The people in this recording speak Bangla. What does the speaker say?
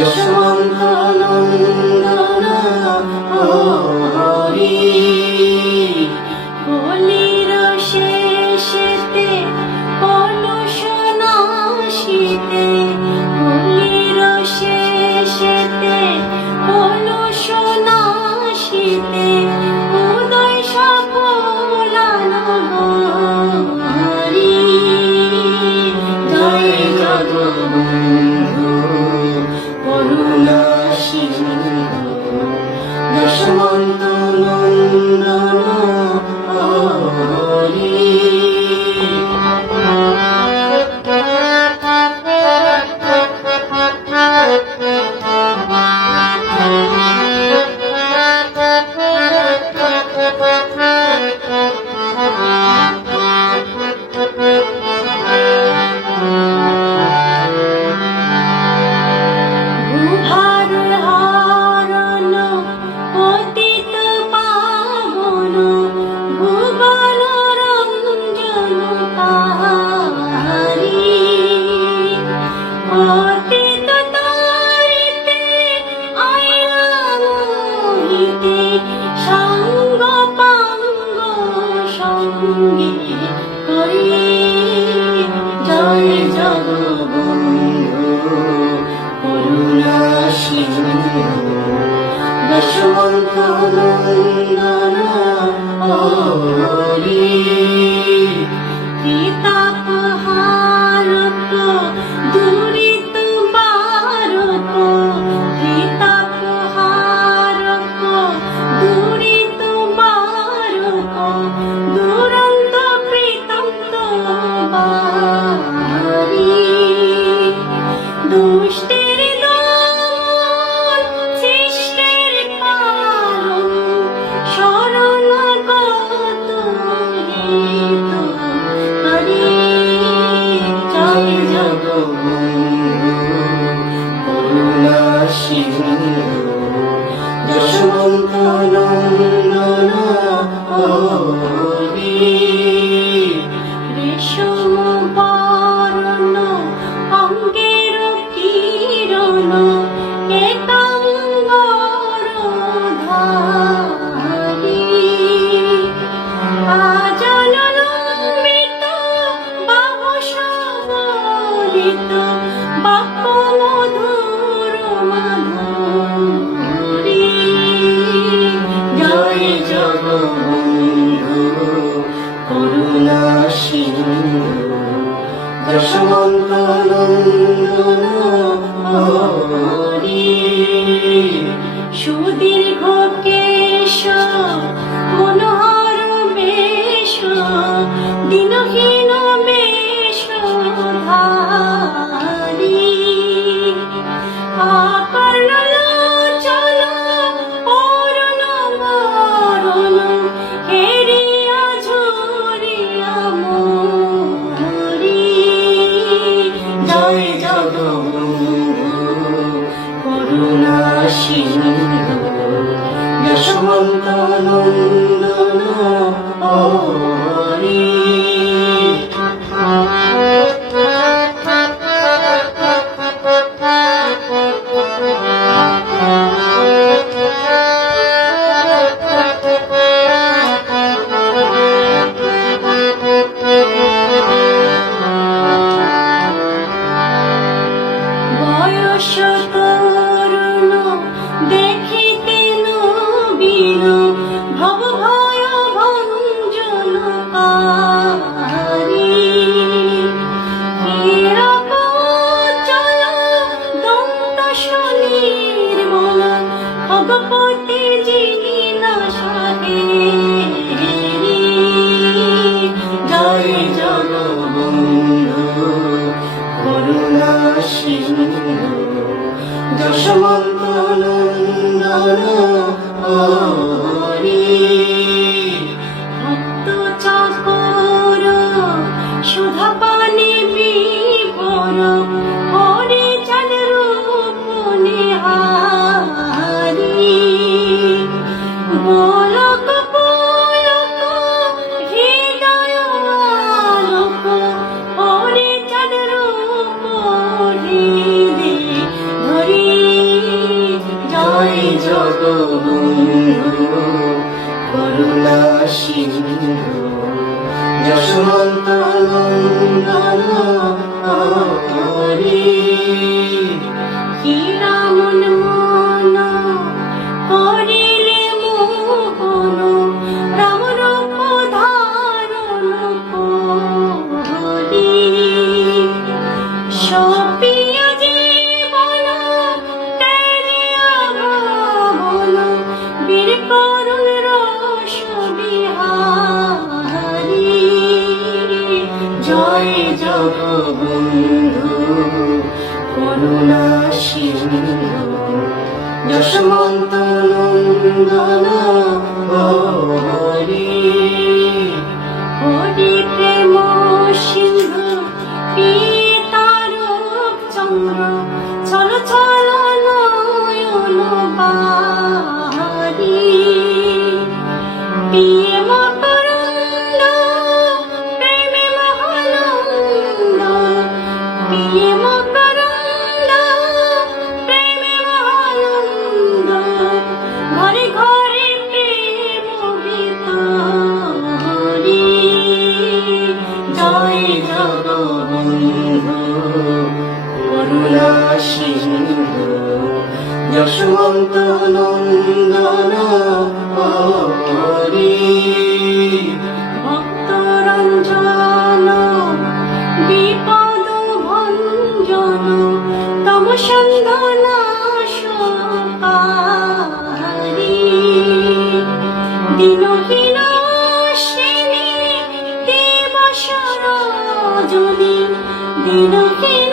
yaşamanın yaşamanın সঙ্গী হরি জয় জগবন্ধু। করুণা পিতা মনি রেশো বসন্ত নন্দন shut the জগবন্ধু করুণা সিন্ধু যশবন্ত নন্দন হরি কিরামন ভক্তরঞ্জন বিপদ ভঞ্জন তম সন্ধনাশকারি দিন বিনাশিনী দিবস রজনী দিন বিনা